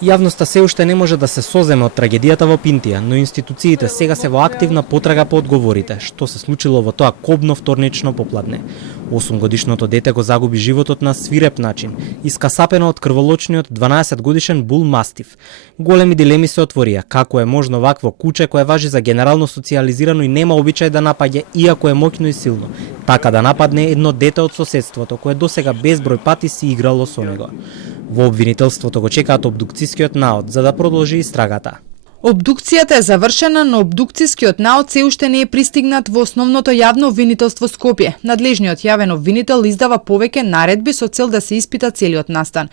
Јавноста се уште не може да се соземе од трагедијата во Пинтија, но институциите сега се во активна потрага по одговорите, што се случило во тоа кобно вторнично попладне. 8-годишното дете го загуби животот на свиреп начин, искасапено од крволочниот 12-годишен бул мастив. Големи дилеми се отворија, како е можно вакво куче кое важи за генерално социјализирано и нема обичај да напаѓа, иако е моќно и силно, така да нападне едно дете од соседството, кое досега безброј пати си играло со него. Во обвинителството го чекаат обдукцијскиот наод за да продолжи истрагата. Обдукцијата е завршена, но обдукцијскиот наод се уште не е пристигнат во основното јавно обвинителство Скопје. Надлежниот јавен обвинител издава повеќе наредби со цел да се испита целиот настан.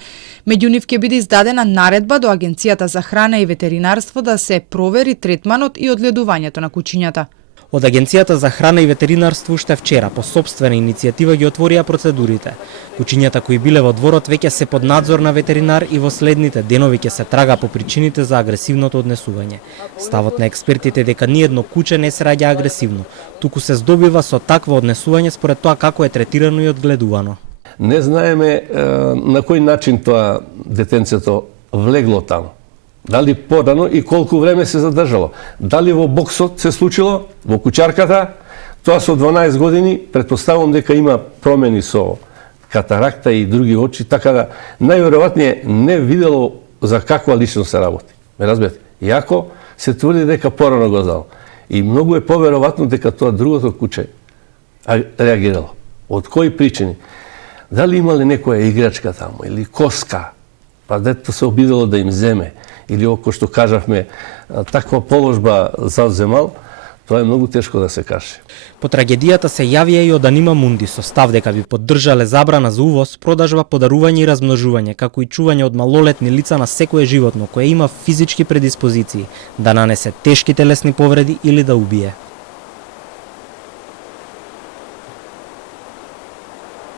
Меѓу нив ќе биде издадена наредба до Агенцијата за храна и ветеринарство да се провери третманот и одгледувањето на кучињата. Од Агенцијата за храна и ветеринарство уште вчера по сопствена иницијатива ги отворија процедурите. Кучињата кои биле во дворот веќе се под надзор на ветеринар и во следните денови ќе се трага по причините за агресивното однесување. Ставот на експертите дека ниедно куче не се раѓа агресивно, туку се здобива со такво однесување според тоа како е третирано и одгледувано. Не знаеме на кој начин тоа детенцето влегло таму. Дали порано и колку време се задржало. Дали во боксот се случило, во кучарката, тоа со 12 години, претпоставувам дека има промени со катаракта и други очи, така да најверојатно не видело за каква личност се работи. Ме разбирате? Иако се тврди дека порано го знало. И многу е поверојатно дека тоа другото куче реагирало. Од кои причини? Дали имале некоја играчка таму или коска, па дето се обидело да им земе, или око што кажавме, таква положба завземал, тоа е многу тешко да се каже. По трагедијата се јавија и од Анима Мунди со став дека би поддржале забрана за увоз, продажба, подарување и размножување, како и чување од малолетни лица на секое животно кое има физички предиспозиции да нанесе тешки телесни повреди или да убие.